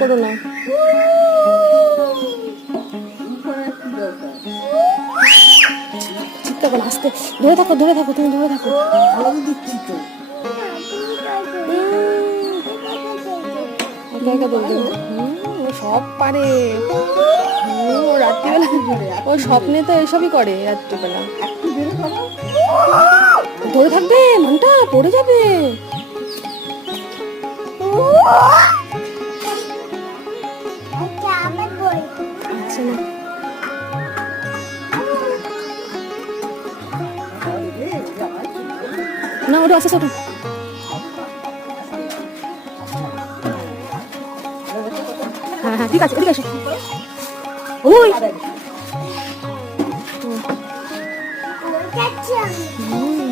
করো না। চিৎকার করো, আস্তে ধরে থাকো, ধরে থাকো, তুমি ধরে থাকো। একা একা দৌড় দেবে। ও সব পারে। ও রাত্রিবেলা ও স্বপ্নে তো এসবই করে রাত্রিবেলা। ধরে থাকবে, মনটা পড়ে যাবে। আচ্ছা না, না ওটা আস্তে আস্তে ওঠো। হ্যাঁ হ্যাঁ ঠিক আছে, এদিকে এসো। ওই হুম